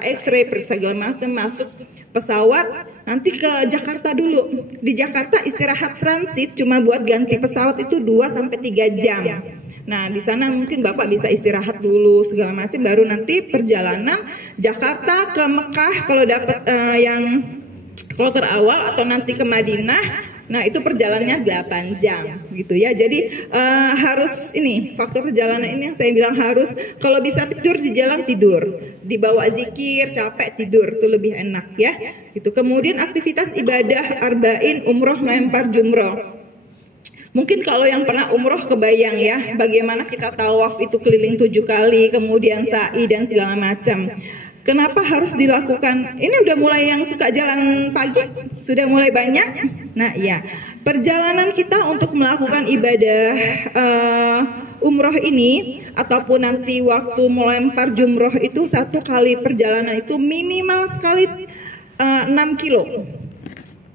X-ray, periksa segala macam, masuk pesawat, nanti ke Jakarta dulu. Di Jakarta istirahat transit cuma buat ganti pesawat itu 2 sampai 3 jam. Nah, di sana mungkin Bapak bisa istirahat dulu segala macam, baru nanti perjalanan Jakarta ke Mekah kalau dapat yang kloter awal, atau nanti ke Madinah. Nah, itu perjalanannya 8 jam gitu ya. Jadi harus ini faktor perjalanan ini yang saya bilang harus, kalau bisa tidur di jalan tidur, dibawa zikir, capek tidur itu lebih enak ya. Gitu. Kemudian aktivitas ibadah arba'in, umroh, melempar jumroh. Mungkin kalau yang pernah umroh kebayang ya, bagaimana kita tawaf itu keliling 7 kali, kemudian sa'i dan segala macam. Kenapa harus dilakukan? Ini udah mulai yang suka jalan pagi, sudah mulai banyak. Nah iya, perjalanan kita untuk melakukan ibadah umroh ini, ataupun nanti waktu melempar jumroh itu, 1 kali perjalanan itu minimal sekali 6 kilo.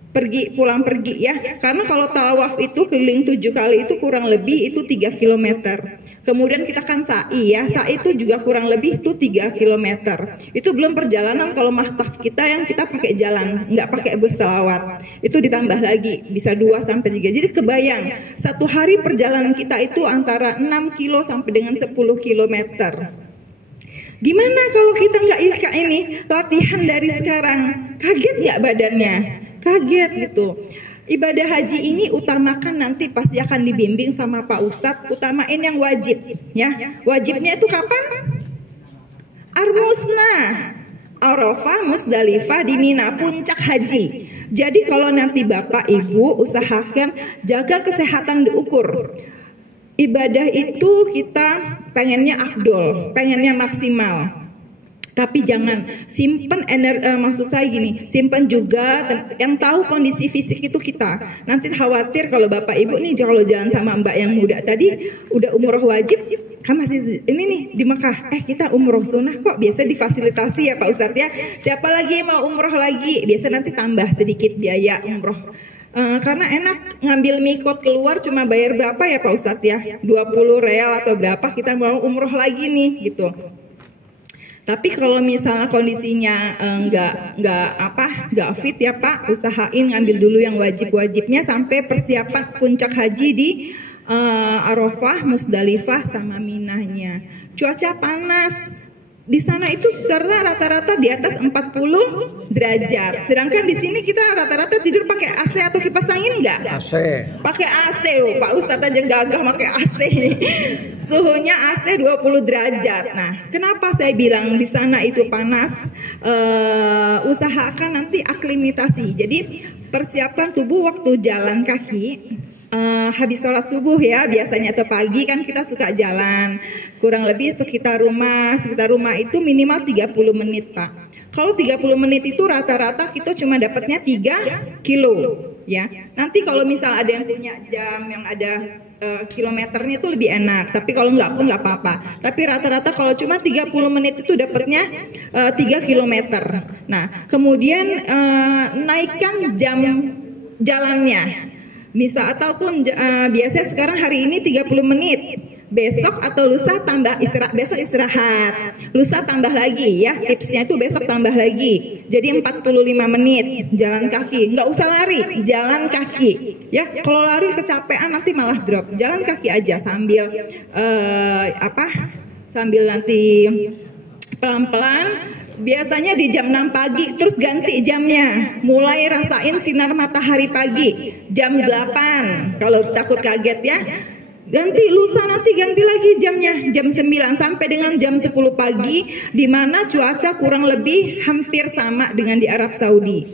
Pergi pulang pergi ya, karena kalau tawaf itu keliling 7 kali itu kurang lebih itu 3 km. Kemudian kita kan sa'i ya, sa'i itu juga kurang lebih itu 3 km. Itu belum perjalanan kalau mahtaf kita yang kita pakai jalan, nggak pakai bus selawat. Itu ditambah lagi bisa 2 sampai 3. Jadi kebayang 1 hari perjalanan kita itu antara 6 kilo sampai dengan 10 km. Gimana kalau kita nggak ini latihan dari sekarang? Kaget nggak badannya? Kaget gitu. Ibadah haji ini utamakan nanti pasti akan dibimbing sama Pak Ustadz, utamain yang wajib ya. Wajibnya itu kapan? Armusna, Arafah, Musdalifah, di Mina, puncak haji. Jadi kalau nanti Bapak Ibu usahakan jaga kesehatan diukur. Ibadah itu kita pengennya afdol, pengennya maksimal. Tapi jangan simpen energi, maksud saya gini, simpen juga yang tahu kondisi fisik itu kita. Nanti khawatir kalau Bapak Ibu nih kalau jalan sama Mbak yang muda tadi udah umroh wajib, kan masih ini nih di Mekah. Kita umroh sunnah kok biasa difasilitasi ya Pak Ustadz ya. Siapa lagi mau umroh lagi? Biasa nanti tambah sedikit biaya umroh. Karena enak ngambil mikot keluar cuma bayar berapa ya Pak Ustadz ya? 20 real atau berapa, kita mau umroh lagi nih gitu. Tapi kalau misalnya kondisinya nggak fit ya Pak, usahain ngambil dulu yang wajib-wajibnya sampai persiapan puncak haji di Arafah, Musdalifah sama Minahnya. Cuaca panas. Di sana itu karena rata-rata di atas 40 derajat. Sedangkan di sini kita rata-rata tidur pakai AC atau kipas angin enggak? AC. Pakai AC loh, Pak Ustadz aja gagah pakai AC. Suhunya AC 20 derajat. Nah, kenapa saya bilang di sana itu panas? Usahakan nanti aklimatasi. Jadi persiapan tubuh waktu jalan kaki. Habis sholat subuh ya, biasanya atau pagi kan kita suka jalan kurang lebih sekitar rumah itu minimal 30 menit Pak. Kalau 30 menit itu rata-rata kita cuma dapatnya 3 kilo ya. Nanti kalau misal ada yang punya jam yang ada kilometernya itu lebih enak, tapi kalau enggak pun enggak apa-apa. Tapi rata-rata kalau cuma 30 menit itu dapatnya 3 kilometer. Nah kemudian naikkan jam jalannya. Misal ataupun biasanya sekarang hari ini 30 menit, besok atau lusa tambah istirahat, besok istirahat, lusa tambah lagi ya, tipsnya itu besok tambah lagi, jadi 45 menit jalan kaki, nggak usah lari, jalan kaki ya. Kalau lari kecapean nanti malah drop, jalan kaki aja sambil sambil nanti pelan-pelan. Biasanya di jam 6 pagi terus ganti jamnya, mulai rasain sinar matahari pagi jam 8 kalau takut kaget ya. Ganti lusa nanti ganti lagi jamnya jam 9 sampai dengan jam 10 pagi, di mana cuaca kurang lebih hampir sama dengan di Arab Saudi.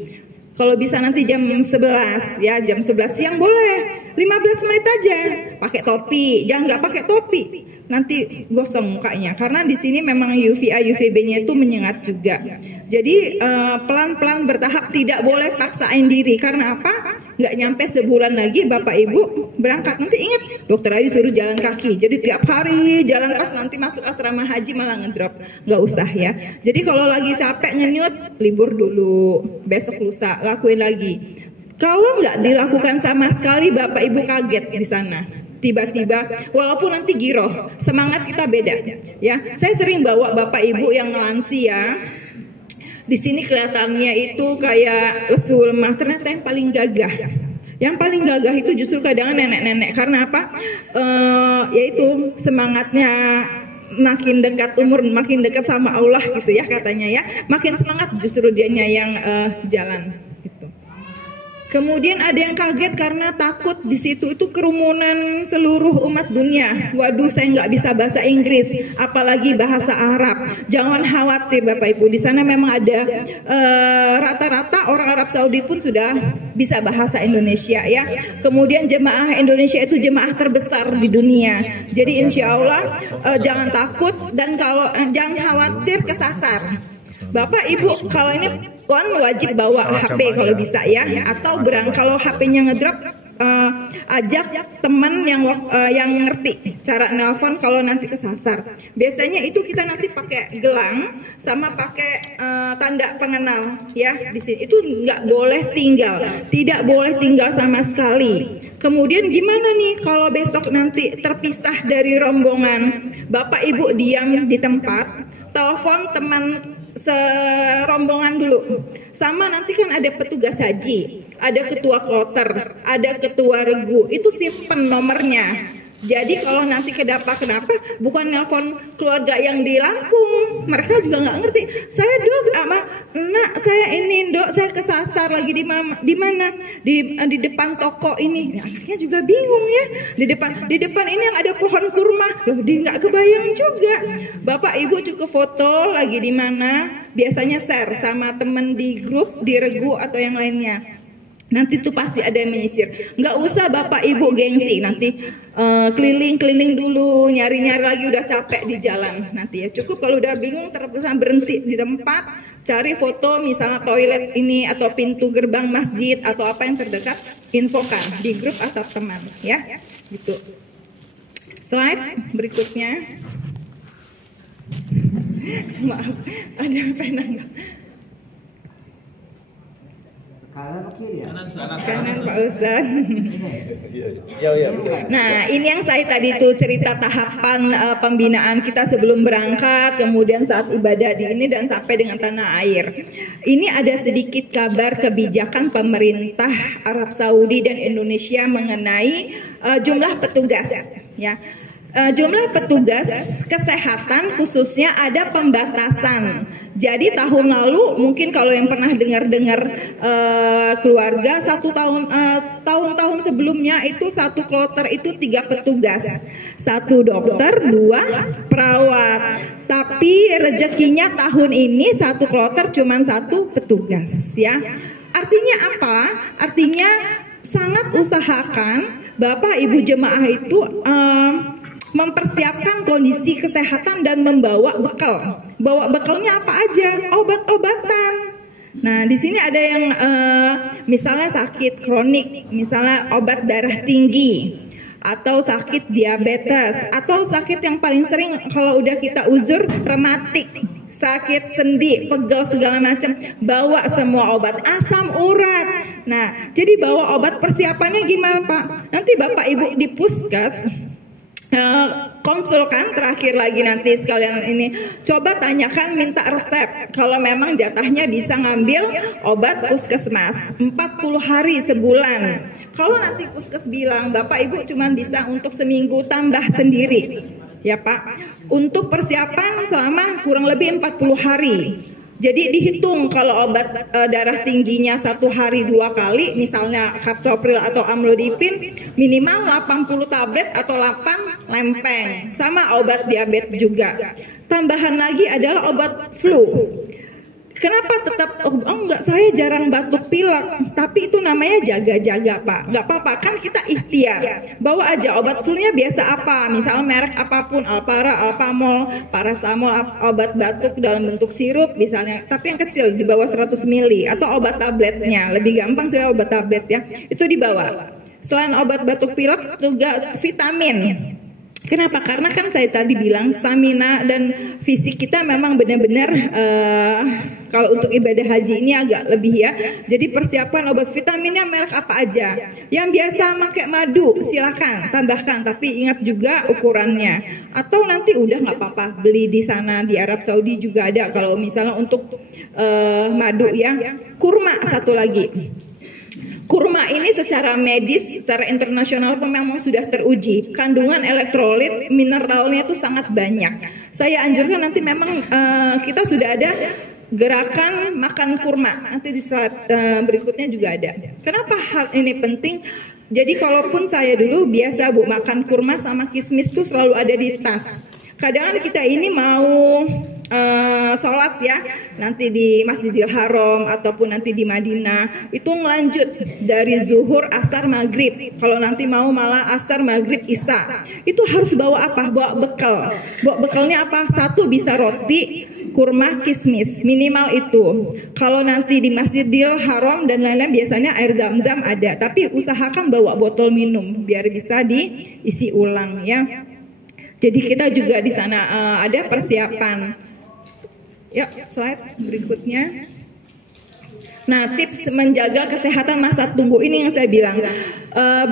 Kalau bisa nanti jam 11 ya, jam 11 siang boleh 15 menit aja pakai topi, jangan nggak pakai topi nanti gosong mukanya, karena di sini memang UVA UVB-nya itu menyengat juga. Jadi pelan-pelan bertahap, tidak boleh paksain diri. Karena apa? Nggak nyampe sebulan lagi Bapak Ibu berangkat. Nanti ingat, Dokter Ayu suruh jalan kaki. Jadi tiap hari jalan, pas nanti masuk asrama haji malah ngedrop. Nggak usah ya. Jadi kalau lagi capek ngenyut, libur dulu. Besok lusa lakuin lagi. Kalau nggak dilakukan sama sekali, Bapak Ibu kaget di sana. Tiba-tiba, walaupun nanti giroh, semangat kita beda ya. Saya sering bawa Bapak Ibu yang lansia Di sini kelihatannya itu kayak lesu lemah, ternyata yang paling gagah. Yang paling gagah itu justru kadang nenek-nenek. Karena apa? Yaitu semangatnya makin dekat umur, makin dekat sama Allah gitu ya katanya ya. Makin semangat justru dianya yang jalan. Gitu. Kemudian ada yang kaget karena takut di situ itu kerumunan seluruh umat dunia. Waduh, saya nggak bisa bahasa Inggris, apalagi bahasa Arab. Jangan khawatir Bapak Ibu, di sana memang ada rata-rata orang Arab Saudi pun sudah bisa bahasa Indonesia ya. Kemudian jemaah Indonesia itu jemaah terbesar di dunia. Jadi insya Allah jangan takut dan kalau jangan khawatir kesasar. Bapak Ibu kalau ini Tuan wajib bawa HP kalau bisa ya, atau kalau HP-nya ngedrop ajak teman yang ngerti cara nelpon kalau nanti kesasar. Biasanya itu kita nanti pakai gelang sama pakai tanda pengenal ya di sini. Itu nggak boleh tinggal, tidak boleh tinggal sama sekali. Kemudian gimana nih kalau besok nanti terpisah dari rombongan? Bapak Ibu diam di tempat, telepon teman serombongan dulu. Sama nanti kan ada petugas haji, ada ketua kloter, ada ketua regu, itu simpen nomornya. Jadi kalau nanti kenapa bukan nelpon keluarga yang di Lampung, mereka juga nggak ngerti. Saya dok, nak saya ini dok, saya kesasar lagi di mana? Di depan toko ini. Ya, anaknya juga bingung ya. Di depan ini yang ada pohon kurma, loh, dia nggak kebayang juga. Bapak Ibu cukup foto lagi di mana, biasanya share sama temen di grup, di regu atau yang lainnya. Nanti tuh pasti ada yang menyisir. Nggak usah Bapak Ibu gengsi. Nanti keliling-keliling dulu, nyari-nyari lagi udah capek di jalan. Nanti ya cukup kalau udah bingung terpaksa berhenti di tempat, cari foto misalnya toilet ini atau pintu gerbang masjid atau apa yang terdekat, infokan di grup atau teman ya. Gitu. Slide berikutnya. Maaf, ada pena nggak? Kanan kiri ya? Kanan Pak Ustaz. Nah ini yang saya tadi tuh cerita tahapan pembinaan kita sebelum berangkat, kemudian saat ibadah di ini dan sampai dengan tanah air. Ini ada sedikit kabar kebijakan pemerintah Arab Saudi dan Indonesia mengenai jumlah petugas ya. Jumlah petugas kesehatan khususnya ada pembatasan. Jadi tahun lalu mungkin kalau yang pernah dengar keluarga tahun-tahun sebelumnya itu satu kloter itu 3 petugas, 1 dokter, 2 perawat. Tapi rezekinya tahun ini satu kloter cuma 1 petugas ya. Artinya apa? Artinya sangat usahakan Bapak Ibu jemaah itu mempersiapkan kondisi kesehatan dan membawa bekal. Bawa bekalnya apa aja? Obat-obatan. Nah, di sini ada yang misalnya sakit kronik, misalnya obat darah tinggi, atau sakit diabetes, atau sakit yang paling sering kalau udah kita uzur rematik, sakit sendi, pegel segala macam, bawa semua obat, asam urat. Nah, jadi bawa obat. Persiapannya gimana Pak? Nanti Bapak Ibu di puskes konsulkan terakhir lagi nanti sekalian ini coba tanyakan minta resep kalau memang jatahnya bisa ngambil obat puskesmas 40 hari sebulan. Kalau nanti puskes bilang Bapak Ibu cuma bisa untuk seminggu, tambah sendiri ya Pak, untuk persiapan selama kurang lebih 40 hari. Jadi dihitung kalau obat darah tingginya 1 hari 2 kali, misalnya kaptopril atau amlodipin, minimal 80 tablet atau 8 lempeng. Sama obat diabetes juga. Tambahan lagi adalah obat flu. Kenapa tetap, enggak, saya jarang batuk pilek, tapi itu namanya jaga-jaga Pak. Enggak apa-apa, kan kita ikhtiar. Bawa aja obat flu-nya biasa apa, misalnya merek apapun, Alpara, Alpamol, Paracetamol, obat batuk dalam bentuk sirup misalnya, tapi yang kecil di bawah 100 ml, atau obat tabletnya, lebih gampang sih obat tablet ya, itu dibawa. Selain obat batuk pilek juga vitamin. Kenapa? Karena kan saya tadi bilang stamina dan fisik kita memang benar-benar Kalau untuk ibadah haji ini agak lebih ya. Jadi persiapan obat vitaminnya merek apa aja. Yang biasa pakai madu silakan tambahkan, tapi ingat juga ukurannya. Atau nanti udah nggak apa-apa beli di sana di Arab Saudi juga ada. Kalau misalnya untuk madu ya. Kurma satu lagi. Kurma ini secara medis, secara internasional memang sudah teruji. Kandungan elektrolit, mineralnya itu sangat banyak. Saya anjurkan nanti memang kita sudah ada gerakan makan kurma. Nanti di slide berikutnya juga ada. Kenapa hal ini penting? Jadi kalaupun saya dulu biasa Bu makan kurma sama kismis tuh selalu ada di tas. Kadang kita ini mau sholat ya, nanti di Masjidil Haram ataupun nanti di Madinah, itu ngelanjut dari zuhur, asar, maghrib. Kalau nanti mau malah asar, maghrib, isya, itu harus bawa apa? Bawa bekal. Bawa bekalnya apa? Satu bisa roti, kurma, kismis, minimal itu. Kalau nanti di Masjidil Haram dan lain-lain biasanya air zam-zam ada, tapi usahakan bawa botol minum biar bisa diisi ulang ya. Jadi kita juga di sana ada persiapan. Ya, slide berikutnya. Nah, tips menjaga kesehatan masa tunggu ini yang saya bilang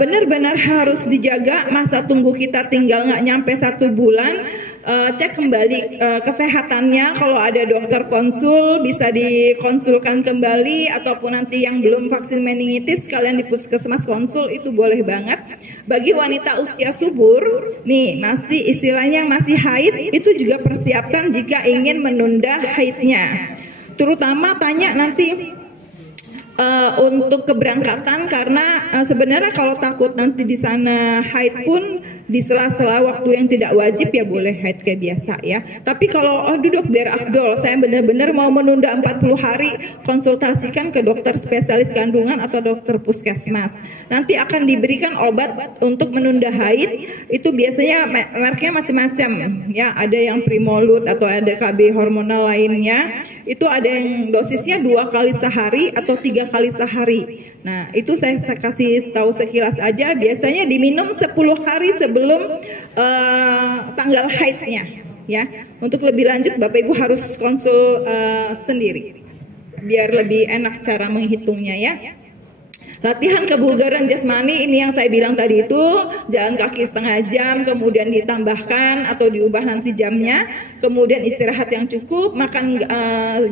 benar-benar harus dijaga. Masa tunggu kita tinggal nggak nyampe 1 bulan. Cek kembali kesehatannya. Kalau ada dokter konsul bisa dikonsulkan kembali, ataupun nanti yang belum vaksin meningitis kalian di puskesmas konsul itu boleh banget. Bagi wanita usia subur nih masih istilahnya masih haid, itu juga persiapkan jika ingin menunda haidnya. Terutama tanya nanti untuk keberangkatan, karena sebenarnya kalau takut nanti di sana haid pun di sela-sela waktu yang tidak wajib ya boleh haid kayak biasa ya. Tapi kalau duduk biar afdol, saya benar-benar mau menunda 40 hari, konsultasikan ke dokter spesialis kandungan atau dokter puskesmas. Nanti akan diberikan obat untuk menunda haid, itu biasanya mereknya macam-macam ya, ada yang Primolut atau ada KB hormonal lainnya. Itu ada yang dosisnya 2 kali sehari atau 3 kali sehari. Nah, itu saya kasih tahu sekilas aja. Biasanya diminum 10 hari sebelum tanggal haidnya. Ya, untuk lebih lanjut Bapak Ibu harus konsul sendiri, biar lebih enak cara menghitungnya ya. Latihan kebugaran jasmani ini yang saya bilang tadi itu, jalan kaki setengah jam, kemudian ditambahkan atau diubah nanti jamnya, kemudian istirahat yang cukup, makan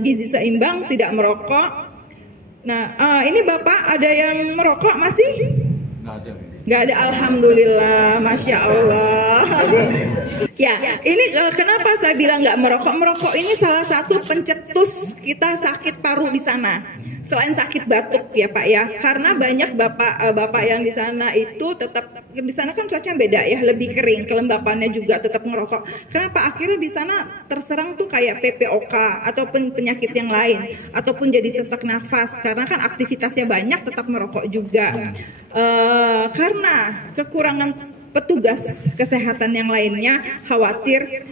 gizi seimbang, tidak merokok. Nah, ini Bapak ada yang merokok masih? Nggak ada, alhamdulillah, masya Allah. Ya, ini kenapa saya bilang nggak merokok? Merokok ini salah satu pencetus kita sakit paru di sana. Selain sakit batuk ya Pak ya, karena banyak bapak yang di sana itu tetap, di sana kan cuacanya beda ya, lebih kering, kelembapannya juga tetap ngerokok. Kenapa? Akhirnya di sana terserang tuh kayak PPOK ataupun penyakit yang lain, ataupun jadi sesak nafas karena kan aktivitasnya banyak, tetap merokok juga. Karena kekurangan petugas kesehatan yang lainnya, khawatir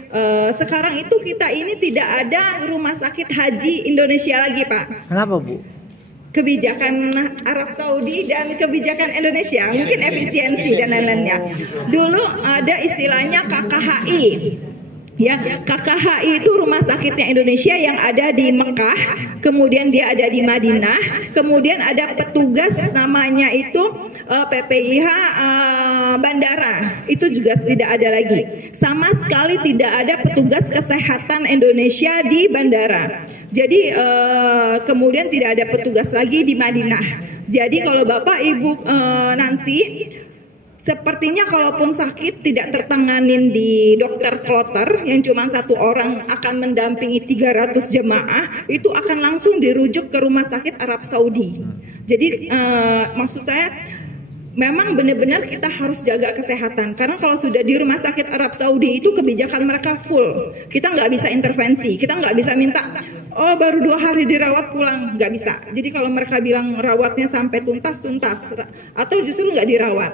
sekarang itu kita ini tidak ada rumah sakit haji Indonesia lagi Pak. Kenapa Bu? Kebijakan Arab Saudi dan kebijakan Indonesia, mungkin efisiensi dan lain-lainnya. Dulu ada istilahnya KKHI. Ya, KKHI itu rumah sakitnya Indonesia yang ada di Mekah, kemudian dia ada di Madinah, kemudian ada petugas namanya itu PPIH bandara, itu juga tidak ada lagi. Sama sekali tidak ada petugas kesehatan Indonesia di bandara. Jadi kemudian tidak ada petugas lagi di Madinah. Jadi kalau Bapak Ibu nanti sepertinya kalaupun sakit tidak tertanganin di dokter kloter yang cuma 1 orang akan mendampingi 300 jemaah, itu akan langsung dirujuk ke rumah sakit Arab Saudi. Jadi maksud saya memang benar-benar kita harus jaga kesehatan, karena kalau sudah di rumah sakit Arab Saudi itu kebijakan mereka full, kita nggak bisa intervensi, kita nggak bisa minta baru 2 hari dirawat pulang, nggak bisa. Jadi kalau mereka bilang rawatnya sampai tuntas atau justru nggak dirawat,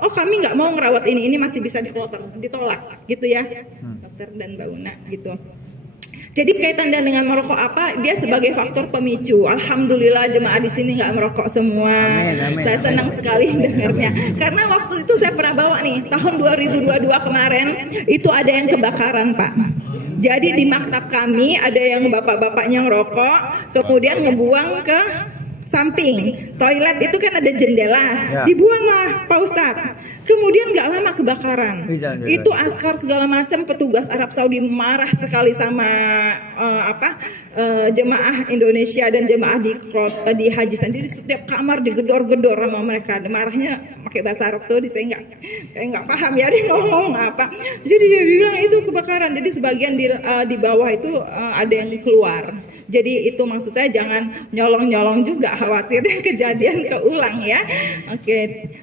kami nggak mau ngerawat ini masih bisa ditolak gitu ya dokter dan Mbak Una gitu. Jadi kaitan dengan merokok apa? Dia sebagai faktor pemicu. Alhamdulillah jemaah di sini nggak merokok semua. Amin, saya senang sekali dengarnya. Karena waktu itu saya pernah bawa nih, tahun 2022 kemarin itu ada yang kebakaran Pak. Jadi di maktab kami ada yang bapak-bapaknya ngerokok, kemudian ngebuang ke samping toilet itu kan ada jendela, dibuanglah Pak Ustadz. Kemudian nggak lama kebakaran. Itu askar segala macam, petugas Arab Saudi marah sekali sama jemaah Indonesia dan jemaah di Haji sendiri. Setiap kamar digedor-gedor sama mereka. Marahnya pakai bahasa Arab Saudi, saya nggak paham ya dia ngomong apa. Jadi dia bilang itu kebakaran. Jadi sebagian di bawah itu ada yang keluar. Jadi itu maksud saya jangan nyolong-nyolong juga, khawatir kejadian keulang ya. Oke.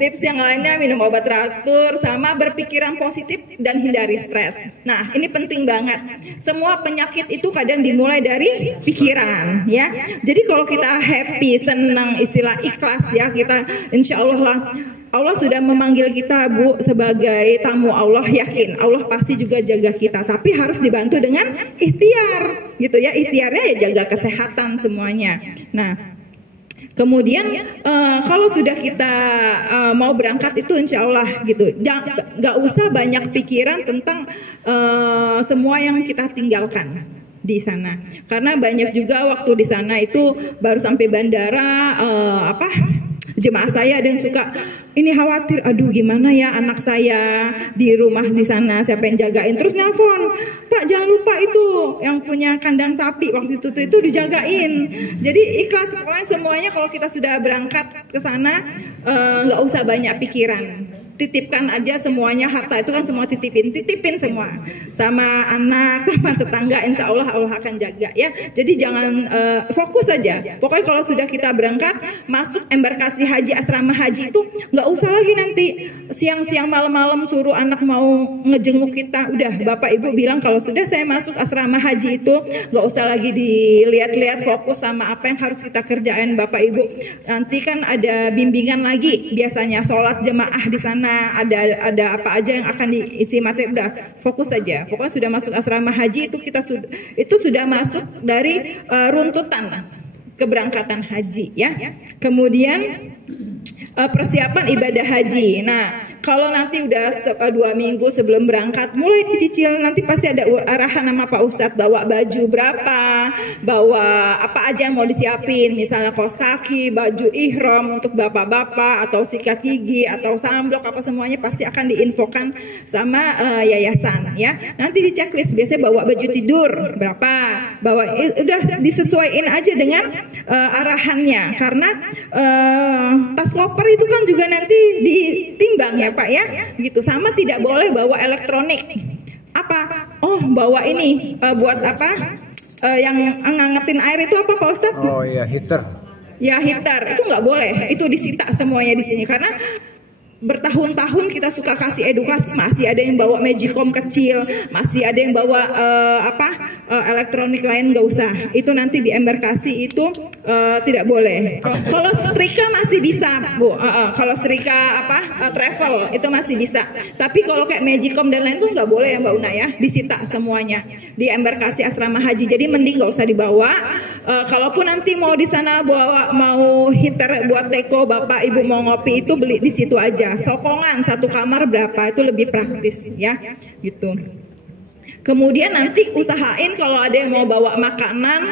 Tips yang lainnya minum obat teratur sama berpikiran positif dan hindari stres. Nah ini penting banget. Semua penyakit itu kadang dimulai dari pikiran ya. Jadi kalau kita happy, senang, istilah ikhlas ya, kita insya Allah lah Allah sudah memanggil kita Bu sebagai tamu Allah, yakin Allah pasti juga jaga kita, tapi harus dibantu dengan ikhtiar gitu ya. Ikhtiarnya ya jaga kesehatan semuanya. Nah kemudian kalau sudah kita mau berangkat itu insya Allah gitu, gak usah banyak pikiran tentang semua yang kita tinggalkan di sana, karena banyak juga waktu di sana itu baru sampai bandara jemaah saya ada yang suka ini khawatir, aduh gimana ya anak saya di rumah di sana siapa yang jagain, terus nelpon, Pak jangan lupa itu yang punya kandang sapi waktu itu dijagain. Jadi ikhlas pokoknya semuanya kalau kita sudah berangkat ke sana nggak usah banyak pikiran, titipkan aja semuanya, harta itu kan semua titipin semua sama anak sama tetangga, insya Allah Allah akan jaga ya. Jadi jangan fokus saja. Pokoknya kalau sudah kita berangkat masuk embarkasi haji, asrama haji itu nggak usah lagi nanti siang-siang malam-malam suruh anak mau ngejenguk kita. Udah Bapak Ibu bilang kalau sudah saya masuk asrama haji itu nggak usah lagi dilihat-lihat, fokus sama apa yang harus kita kerjain Bapak Ibu. Nanti kan ada bimbingan lagi biasanya sholat jemaah di sana, ada apa aja yang akan diisi materi. Udah fokus saja. Pokoknya sudah masuk asrama haji itu sudah masuk dari runtutan keberangkatan haji ya. Kemudian persiapan ibadah haji. Nah, kalau nanti udah 2 minggu sebelum berangkat, mulai dicicil, nanti pasti ada arahan sama Pak Ustadz, bawa baju berapa, bawa apa aja yang mau disiapin, misalnya kaos kaki, baju ihram untuk bapak-bapak, atau sikat gigi, atau sunblock, apa semuanya pasti akan diinfokan sama yayasan ya. Nanti di checklist, biasanya bawa baju tidur berapa, bawa udah disesuaikan aja dengan arahannya, karena tas koper itu kan juga nanti ditimbang ya Pak ya, gitu. Sama tidak boleh bawa elektronik. Apa? Oh bawa ini buat apa? Yang ngangetin air itu apa Pak Ustadz? Oh iya, heater. Ya heater itu nggak boleh, itu disita semuanya di sini karena bertahun-tahun kita suka kasih edukasi, masih ada yang bawa magicom kecil, masih ada yang bawa elektronik lain, nggak usah. Itu nanti di embarkasi itu tidak boleh. Kalau setrika masih bisa Bu, kalau setrika travel itu masih bisa. Tapi kalau kayak magicom dan lain itu nggak boleh ya Mbak Una ya, disita semuanya di embarkasi asrama haji. Jadi mending nggak usah dibawa. Kalaupun nanti mau di sana mau heater buat teko, Bapak Ibu mau ngopi itu beli di situ aja. Sokongan satu kamar berapa itu lebih praktis ya gitu. Kemudian nanti usahain kalau ada yang mau bawa makanan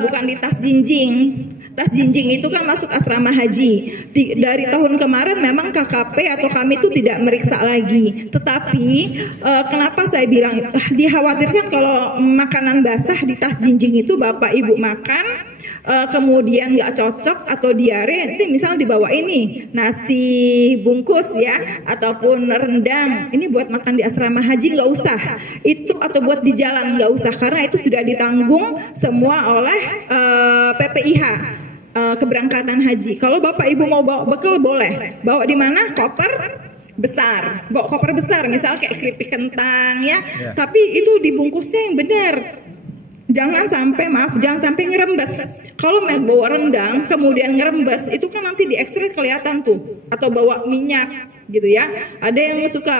bukan di tas jinjing. Tas jinjing itu kan masuk asrama haji. Dari tahun kemarin memang KKP atau kami itu tidak meriksa lagi. Tetapi kenapa saya bilang dikhawatirkan kalau makanan basah di tas jinjing itu Bapak Ibu makan kemudian nggak cocok atau diare, itu misalnya dibawa ini nasi bungkus ya ataupun rendang, ini buat makan di asrama haji nggak usah itu, atau buat di jalan nggak usah, karena itu sudah ditanggung semua oleh PPIH keberangkatan haji. Kalau Bapak Ibu mau bawa bekal boleh, bawa di mana? Koper besar, bawa koper besar misalnya kayak keripik kentang ya, tapi itu dibungkusnya yang benar. Jangan sampai ngerembes. Kalau mau bawa rendang kemudian ngerembes, itu kan nanti di X-ray kelihatan tuh. Atau bawa minyak gitu ya. Ada yang suka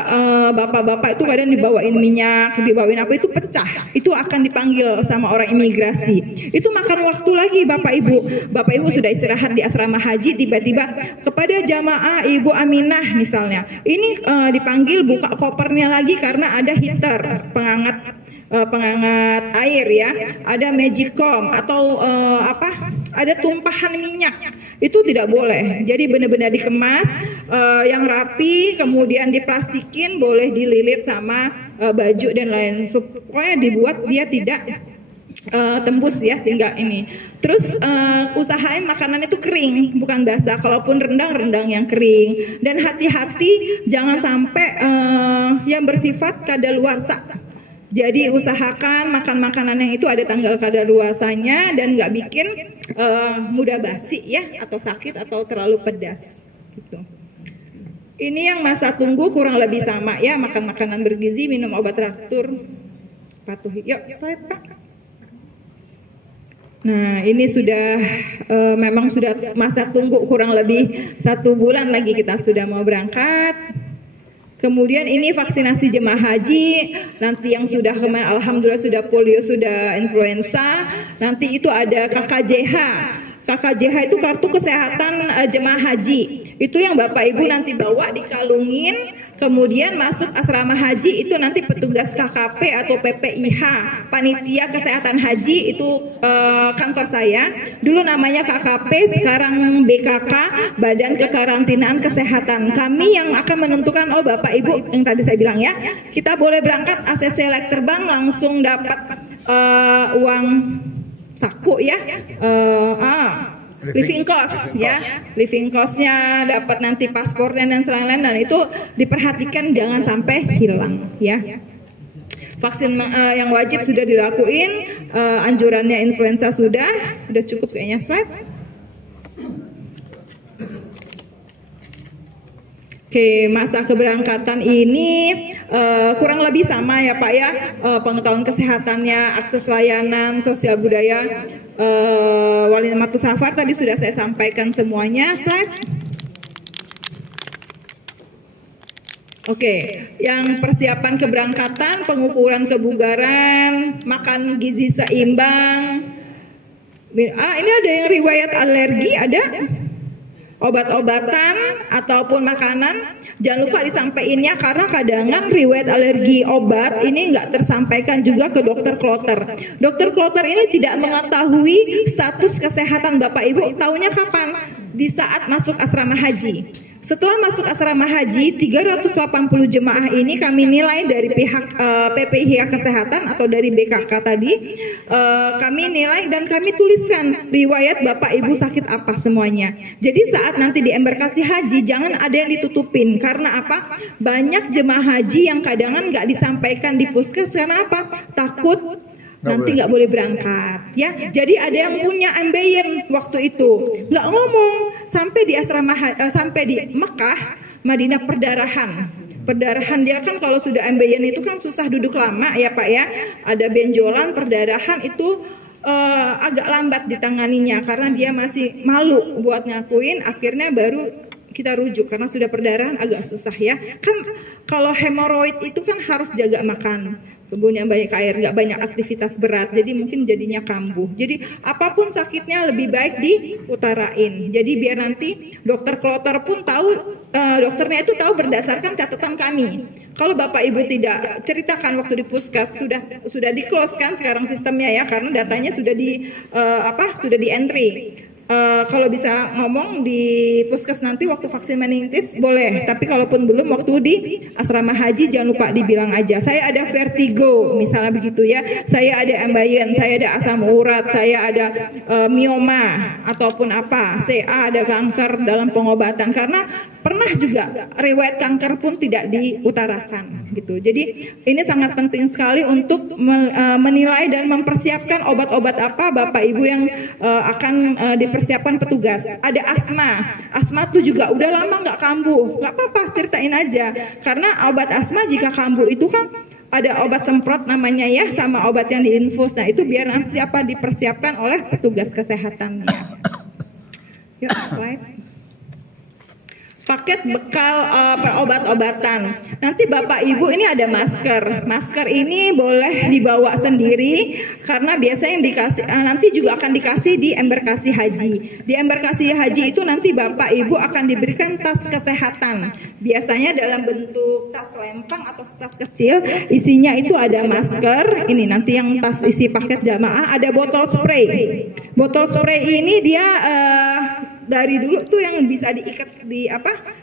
bapak-bapak itu kadang dibawain minyak, dibawain apa itu pecah. Itu akan dipanggil sama orang imigrasi. Itu makan waktu lagi Bapak Ibu. Bapak Ibu sudah istirahat di asrama haji, tiba-tiba kepada jamaah Ibu Aminah misalnya. Ini dipanggil buka kopernya lagi karena ada heater, penghangat air ya, ada magicom atau ada tumpahan minyak, itu tidak boleh. Jadi benar-benar dikemas yang rapi, kemudian diplastikin, boleh dililit sama baju dan lain, supaya dibuat dia tidak tembus ya, tinggal ini. Terus usahain makanan itu kering, bukan basah. Kalaupun rendang yang kering. Dan hati-hati jangan sampai yang bersifat kadaluarsa. Jadi usahakan makan makanan yang itu ada tanggal kadaluarsanya dan nggak bikin mudah basi ya, atau sakit atau terlalu pedas. Gitu. Ini yang masa tunggu kurang lebih sama ya, makan makanan bergizi, minum obat teratur, patuhi. Yuk slide Pak. Nah ini sudah memang sudah masa tunggu kurang lebih 1 bulan lagi kita sudah mau berangkat. Kemudian ini vaksinasi jemaah haji, nanti yang sudah kemarin alhamdulillah sudah polio, sudah influenza, nanti itu ada KKJH. KKJH itu kartu kesehatan jemaah haji. Itu yang Bapak Ibu nanti bawa dikalungin, kemudian masuk asrama haji, itu nanti petugas KKP atau PPIH, panitia kesehatan haji, itu kantor saya. Dulu namanya KKP, sekarang BKK, Badan Kekarantinaan Kesehatan. Kami yang akan menentukan, oh Bapak Ibu yang tadi saya bilang ya, kita boleh berangkat ACC leg terbang langsung dapat uang saku ya, living cost ya, living costnya dapat nanti paspornya dan lain-lain, dan itu diperhatikan jangan sampai hilang ya. Vaksin yang wajib sudah dilakuin, anjurannya influenza sudah cukup kayaknya slide. Oke, masa keberangkatan ini kurang lebih sama ya Pak ya, pengetahuan kesehatannya, akses layanan, sosial budaya, Walimatus Safar tadi sudah saya sampaikan semuanya. Slide. Oke, yang persiapan keberangkatan, pengukuran kebugaran, makan gizi seimbang. Ini ada yang riwayat alergi, ada obat-obatan ataupun makanan, jangan lupa disampaikannya karena kadangan riwayat alergi obat ini nggak tersampaikan juga ke dokter kloter. Dokter kloter ini tidak mengetahui status kesehatan Bapak Ibu, tahunya kapan? Di saat masuk asrama haji. Setelah masuk asrama haji, 380 jemaah ini kami nilai dari pihak PPIH Kesehatan atau dari BKK tadi, kami nilai dan kami tuliskan riwayat Bapak Ibu sakit apa semuanya. Jadi saat nanti di embarkasi haji jangan ada yang ditutupin, karena apa? Banyak jemaah haji yang kadangan nggak disampaikan di puskes karena apa? Takut nanti nggak boleh berangkat ya. Jadi ada yang punya ambeien waktu itu nggak ngomong sampai di asrama sampai di Mekah Madinah perdarahan dia kan kalau sudah ambeien itu kan susah duduk lama ya Pak ya, ada benjolan perdarahan itu agak lambat ditanganinya karena dia masih malu buat ngakuin, akhirnya baru kita rujuk karena sudah perdarahan agak susah ya kan. Kalau hemoroid itu kan harus jaga makan, kemudian banyak air, nggak banyak aktivitas berat, jadi mungkin jadinya kambuh. Jadi apapun sakitnya lebih baik diutarain. Jadi biar nanti dokter kloter pun tahu, dokternya itu tahu berdasarkan catatan kami. Kalau Bapak Ibu tidak ceritakan waktu di puskes, sudah di close kan sekarang sistemnya ya, karena datanya sudah sudah di entry. Kalau bisa ngomong di puskes nanti waktu vaksin meningitis boleh, tapi kalaupun belum waktu di asrama haji jangan lupa dibilang aja saya ada vertigo misalnya begitu ya, saya ada ambeien, saya ada asam urat, saya ada mioma ataupun apa, CA, ada kanker dalam pengobatan, karena pernah juga riwayat kanker pun tidak diutarakan gitu. Jadi ini sangat penting sekali untuk menilai dan mempersiapkan obat-obat apa Bapak Ibu yang akan dipersiapkan petugas. Ada asma tuh juga udah lama nggak kambuh, nggak apa-apa ceritain aja, karena obat asma jika kambuh itu kan ada obat semprot namanya ya, sama obat yang diinfus. Nah itu biar nanti dipersiapkan oleh petugas kesehatannya. Yuk slide. paket bekal obat-obatan. Nanti Bapak Ibu ini ada masker. Masker ini boleh dibawa sendiri karena biasanya yang dikasih nanti juga akan dikasih di embarkasi haji. Di embarkasi haji itu nanti Bapak Ibu akan diberikan tas kesehatan. Biasanya dalam bentuk tas lempang atau tas kecil, isinya itu ada masker. Ini nanti yang tas isi paket jamaah, ada botol spray. Botol spray ini dia dari dulu tuh yang bisa diikat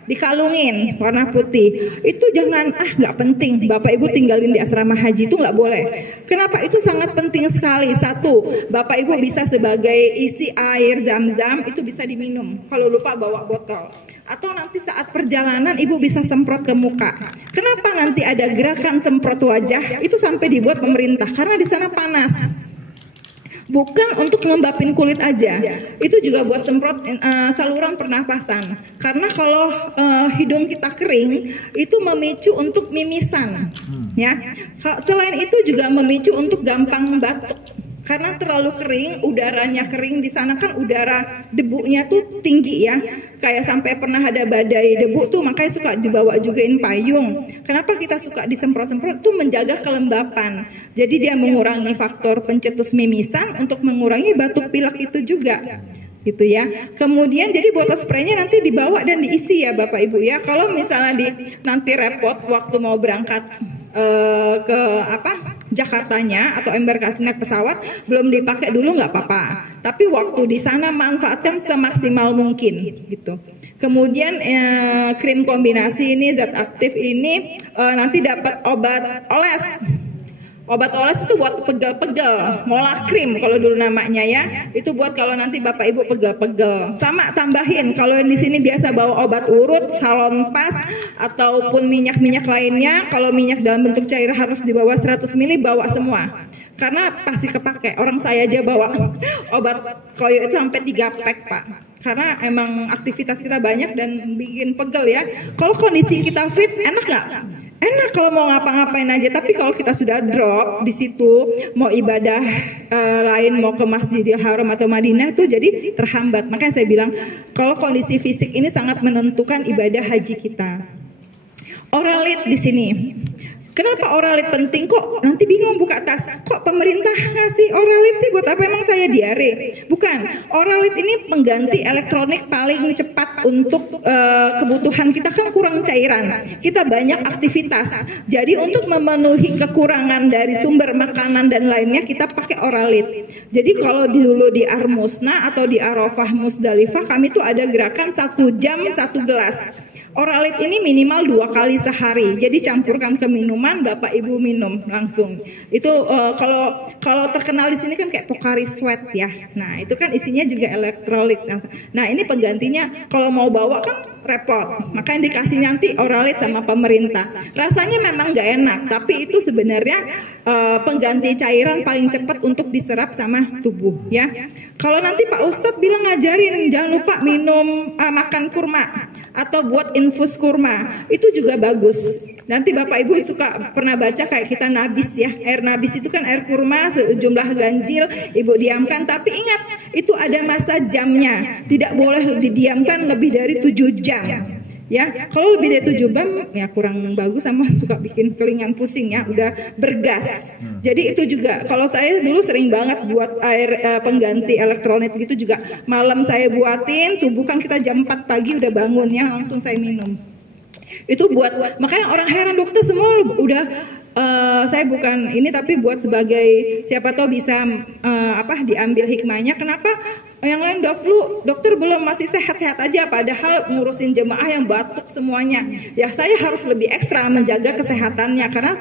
dikalungin warna putih. Itu jangan nggak penting, Bapak Ibu tinggalin di asrama haji, itu nggak boleh. Kenapa? Itu sangat penting sekali. Satu, Bapak Ibu bisa sebagai isi air zam-zam, itu bisa diminum kalau lupa bawa botol. Atau nanti saat perjalanan Ibu bisa semprot ke muka. Kenapa nanti ada gerakan semprot wajah? Itu sampai dibuat pemerintah karena di sana panas. Bukan untuk lembapin kulit aja, itu juga buat semprot saluran pernapasan. Karena kalau hidung kita kering, itu memicu untuk mimisan, ya. Selain itu juga memicu untuk gampang batuk. Karena terlalu kering, udaranya kering di sana kan udara debunya tuh tinggi ya. Kayak sampai pernah ada badai debu tuh, makanya suka dibawa jugain payung. Kenapa kita suka disemprot-semprot? Itu menjaga kelembapan. Jadi dia mengurangi faktor pencetus mimisan untuk mengurangi batuk pilek itu juga. Gitu ya. Kemudian jadi botol spraynya nanti dibawa dan diisi ya Bapak Ibu ya. Kalau misalnya nanti repot waktu mau berangkat ke Jakartanya atau embarkasi naik pesawat belum dipakai dulu nggak apa-apa. Tapi waktu di sana manfaatkan semaksimal mungkin gitu. Kemudian krim kombinasi ini zat aktif ini nanti dapat obat oles. Obat oles itu buat pegel-pegel, mola krim kalau dulu namanya ya. Itu buat kalau nanti Bapak Ibu pegel-pegel. Sama tambahin kalau di sini biasa bawa obat urut, salon pas ataupun minyak-minyak lainnya, kalau minyak dalam bentuk cair harus di bawah 100 ml bawa semua. Karena pasti kepake. Orang saya aja bawa obat koyo itu sampai 3 pack, Pak. Karena emang aktivitas kita banyak dan bikin pegel ya. Kalau kondisi kita fit, enak gak? Enak kalau mau ngapa-ngapain aja, tapi kalau kita sudah drop di situ, mau ibadah lain, mau ke Masjidil Haram atau Madinah itu jadi terhambat. Makanya saya bilang kalau kondisi fisik ini sangat menentukan ibadah haji kita. Oralit di sini. Kenapa oralit penting? Kok nanti bingung buka tas? Kok pemerintah ngasih oralit sih? Buat apa emang saya diare? Bukan. Oralit ini pengganti elektronik paling cepat untuk kebutuhan kita, kan kurang cairan. Kita banyak aktivitas. Jadi untuk memenuhi kekurangan dari sumber makanan dan lainnya kita pakai oralit. Jadi kalau dulu di Armusna atau di Arafah Musdalifah kami tuh ada gerakan 1 jam 1 gelas. Oralit ini minimal 2 kali sehari. Jadi campurkan ke minuman, Bapak Ibu minum langsung. Itu kalau terkenal di sini kan kayak Pocari Sweat ya. Nah, itu kan isinya juga elektrolit. Nah, ini penggantinya kalau mau bawa kan repot. Makanya dikasih nanti oralit sama pemerintah. Rasanya memang gak enak, tapi itu sebenarnya pengganti cairan paling cepat untuk diserap sama tubuh ya. Kalau nanti Pak Ustadz bilang ngajarin jangan lupa minum makan kurma atau buat infus kurma, itu juga bagus. Nanti Bapak Ibu suka pernah baca kayak kita nabis ya, air nabis itu kan air kurma sejumlah ganjil, Ibu diamkan, tapi ingat itu ada masa jamnya, tidak boleh didiamkan lebih dari 7 jam. Ya, kalau lebih dari 7 jam ya kurang bagus, sama suka bikin kelingan pusing ya, udah bergas. Jadi itu juga kalau saya dulu sering banget buat air pengganti elektrolit gitu juga. Malam saya buatin, subuh kan kita jam 4 pagi udah bangun ya, langsung saya minum. Itu buat, makanya orang heran dokter semua udah saya bukan ini tapi buat sebagai siapa tahu bisa diambil hikmahnya. Kenapa yang lain udah flu, dokter belum, masih sehat-sehat aja, padahal ngurusin jemaah yang batuk semuanya. Ya saya harus lebih ekstra menjaga kesehatannya karena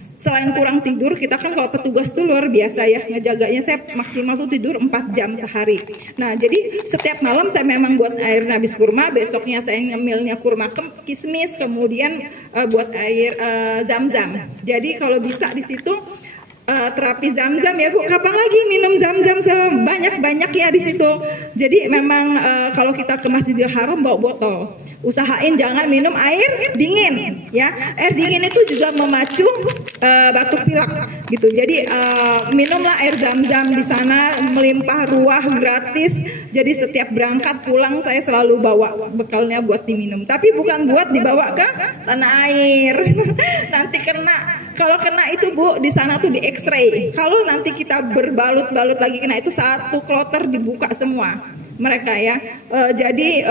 selain kurang tidur, kita kan kalau petugas tuh luar biasa ya ngejaganya. Saya maksimal tuh tidur 4 jam sehari. Nah jadi setiap malam saya memang buat air nabis kurma, besoknya saya ngemilnya kurma kismis, kemudian buat air zam-zam. Jadi kalau bisa di situ terapi zam-zam ya Bu, kapan lagi minum zam-zam sebanyak-banyak ya di situ. Jadi memang kalau kita ke Masjidil Haram bawa botol. Usahain jangan minum air dingin ya. Air dingin itu juga memacu batuk pilek gitu. Jadi minumlah air zam-zam di sana, melimpah ruah, gratis. Jadi setiap berangkat pulang saya selalu bawa bekalnya buat diminum. Tapi bukan buat dibawa ke tanah air. Nanti kena. Kalau kena itu Bu, di sana tuh di X-ray. Kalau nanti kita berbalut-balut lagi kena itu satu kloter dibuka semua mereka ya. Jadi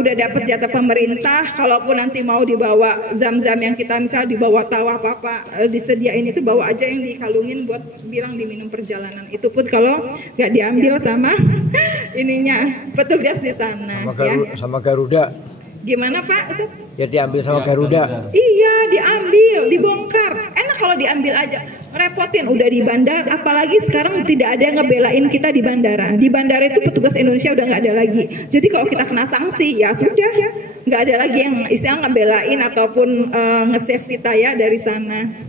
udah dapat jatah pemerintah. Kalaupun nanti mau dibawa zam-zam yang kita misal dibawa tawa apa disediain itu, bawa aja yang dikalungin buat bilang diminum perjalanan. Itu pun kalau nggak diambil sama ininya petugas di sana. Sama Garuda. Gimana Pak Ustaz? Ya diambil sama Garuda. Iya diambil, dibongkar. Enak kalau diambil aja, ngerepotin. Udah di bandara, apalagi sekarang tidak ada yang ngebelain kita di bandara. Di bandara itu petugas Indonesia udah nggak ada lagi. Jadi kalau kita kena sanksi ya sudah, nggak ada lagi yang istilah ngebelain ataupun nge-save kita ya dari sana.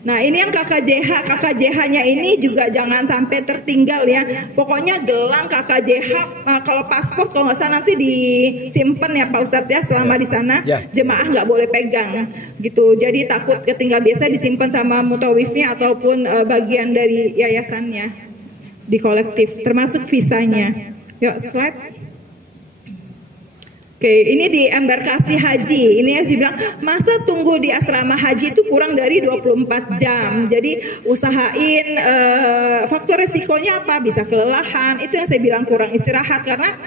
Nah ini yang KKJH-nya ini juga jangan sampai tertinggal ya. Pokoknya gelang KKJH, kalau paspor kalau nggak salah nanti disimpan ya Pak Ustadz ya selama di sana. Jemaah nggak boleh pegang gitu. Jadi takut ketinggal, biasa disimpan sama mutawifnya ataupun bagian dari yayasannya di kolektif, termasuk visanya. Yuk slide. Oke, ini di embarkasi haji. Ini yang saya bilang, masa tunggu di asrama haji itu kurang dari 24 jam. Jadi usahain faktor resikonya apa? Bisa kelelahan. Itu yang saya bilang kurang istirahat karena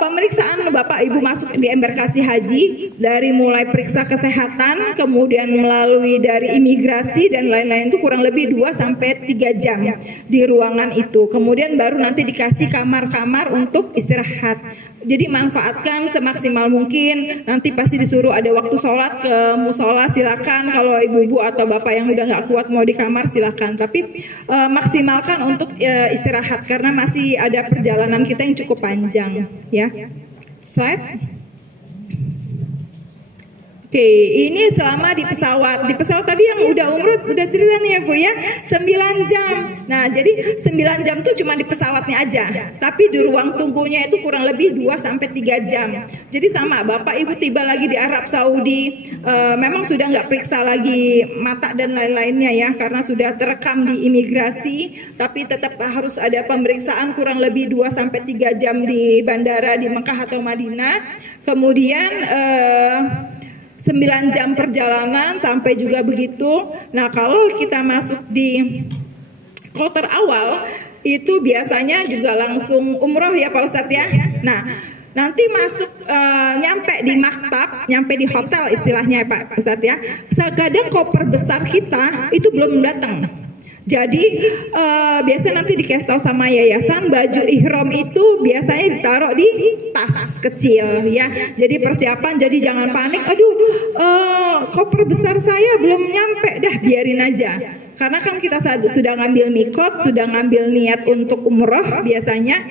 pemeriksaan Bapak Ibu masuk di embarkasi haji dari mulai periksa kesehatan, kemudian melalui dari imigrasi dan lain-lain itu kurang lebih 2 sampai 3 jam di ruangan itu. Kemudian baru nanti dikasih kamar-kamar untuk istirahat. Jadi manfaatkan semaksimal mungkin. Nanti pasti disuruh ada waktu sholat ke musola, silakan. Kalau ibu-ibu atau bapak yang udah nggak kuat mau di kamar silakan. Tapi maksimalkan untuk istirahat karena masih ada perjalanan kita yang cukup panjang. Ya, slide. Oke, ini selama di pesawat. Di pesawat tadi yang udah umroh udah cerita nih ya Bu ya, 9 jam. Nah, jadi 9 jam tuh cuma di pesawatnya aja. Tapi di ruang tunggunya itu kurang lebih 2 sampai 3 jam. Jadi sama, Bapak Ibu tiba lagi di Arab Saudi, memang sudah nggak periksa lagi mata dan lain-lainnya ya, karena sudah terekam di imigrasi, tapi tetap harus ada pemeriksaan kurang lebih 2 sampai 3 jam di bandara di Mekah atau Madinah. Kemudian 9 jam perjalanan sampai juga begitu. Nah kalau kita masuk di kloter awal itu biasanya juga langsung umroh ya Pak Ustadz ya. Nah nanti masuk nyampe di maktab, nyampe di hotel istilahnya ya Pak Ustadz ya. Kadang koper besar kita itu belum datang. Jadi biasa nanti dikasih tahu sama yayasan baju ihram itu biasanya ditaruh di tas kecil ya. Jadi persiapan, jadi jangan panik. Aduh, koper besar saya belum nyampe, dah biarin aja. Karena kan kita sudah ngambil mikot, sudah ngambil niat untuk umroh biasanya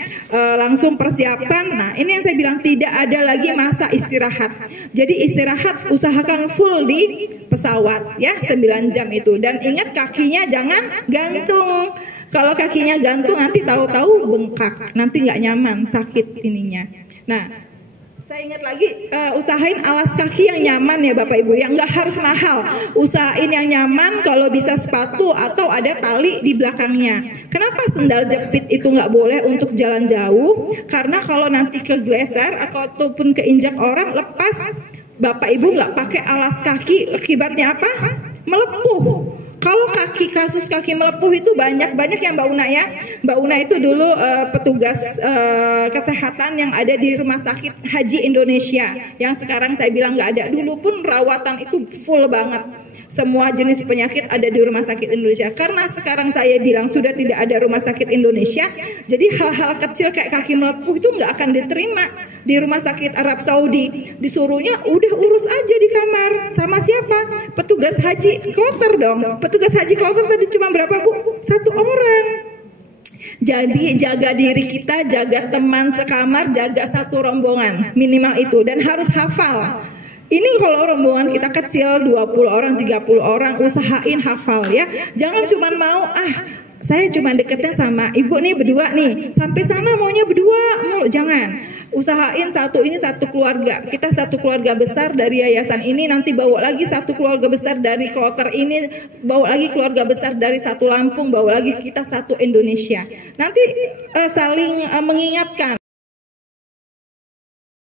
langsung persiapan. Nah ini yang saya bilang tidak ada lagi masa istirahat. Jadi istirahat usahakan full di pesawat ya 9 jam itu. Dan ingat kakinya jangan gantung. Kalau kakinya gantung nanti tahu-tahu bengkak, nanti nggak nyaman, sakit ininya. Nah saya ingat lagi, usahain alas kaki yang nyaman ya Bapak Ibu, yang nggak harus mahal. Usahain yang nyaman, kalau bisa sepatu atau ada tali di belakangnya. Kenapa sendal jepit itu nggak boleh untuk jalan jauh? Karena kalau nanti kegeleser ataupun keinjak orang lepas, Bapak Ibu nggak pakai alas kaki, akibatnya apa? Melepuh. Kalau kasus kaki melepuh itu banyak yang Mbak Una ya. Mbak Una itu dulu petugas kesehatan yang ada di Rumah Sakit Haji Indonesia. Yang sekarang saya bilang nggak ada. Dulu pun rawatan itu full banget. Semua jenis penyakit ada di Rumah Sakit Indonesia. Karena sekarang saya bilang sudah tidak ada Rumah Sakit Indonesia, jadi hal-hal kecil kayak kaki melepuh itu nggak akan diterima di Rumah Sakit Arab Saudi. Disuruhnya udah urus aja di kamar. Sama siapa? Petugas haji kloter dong. Petugas haji kloter tadi cuma berapa Bu? 1 orang. Jadi jaga diri kita, jaga teman sekamar, jaga satu rombongan minimal itu, dan harus hafal. Ini kalau rombongan kita kecil 20 orang, 30 orang, usahain hafal ya. Jangan cuma mau saya cuma deketnya sama ibu nih berdua nih, sampai sana maunya berdua mulu, jangan. Usahain satu ini satu keluarga, kita satu keluarga besar dari yayasan ini, nanti bawa lagi satu keluarga besar dari kloter ini, bawa lagi keluarga besar dari satu Lampung, bawa lagi kita satu Indonesia. Nanti saling mengingatkan,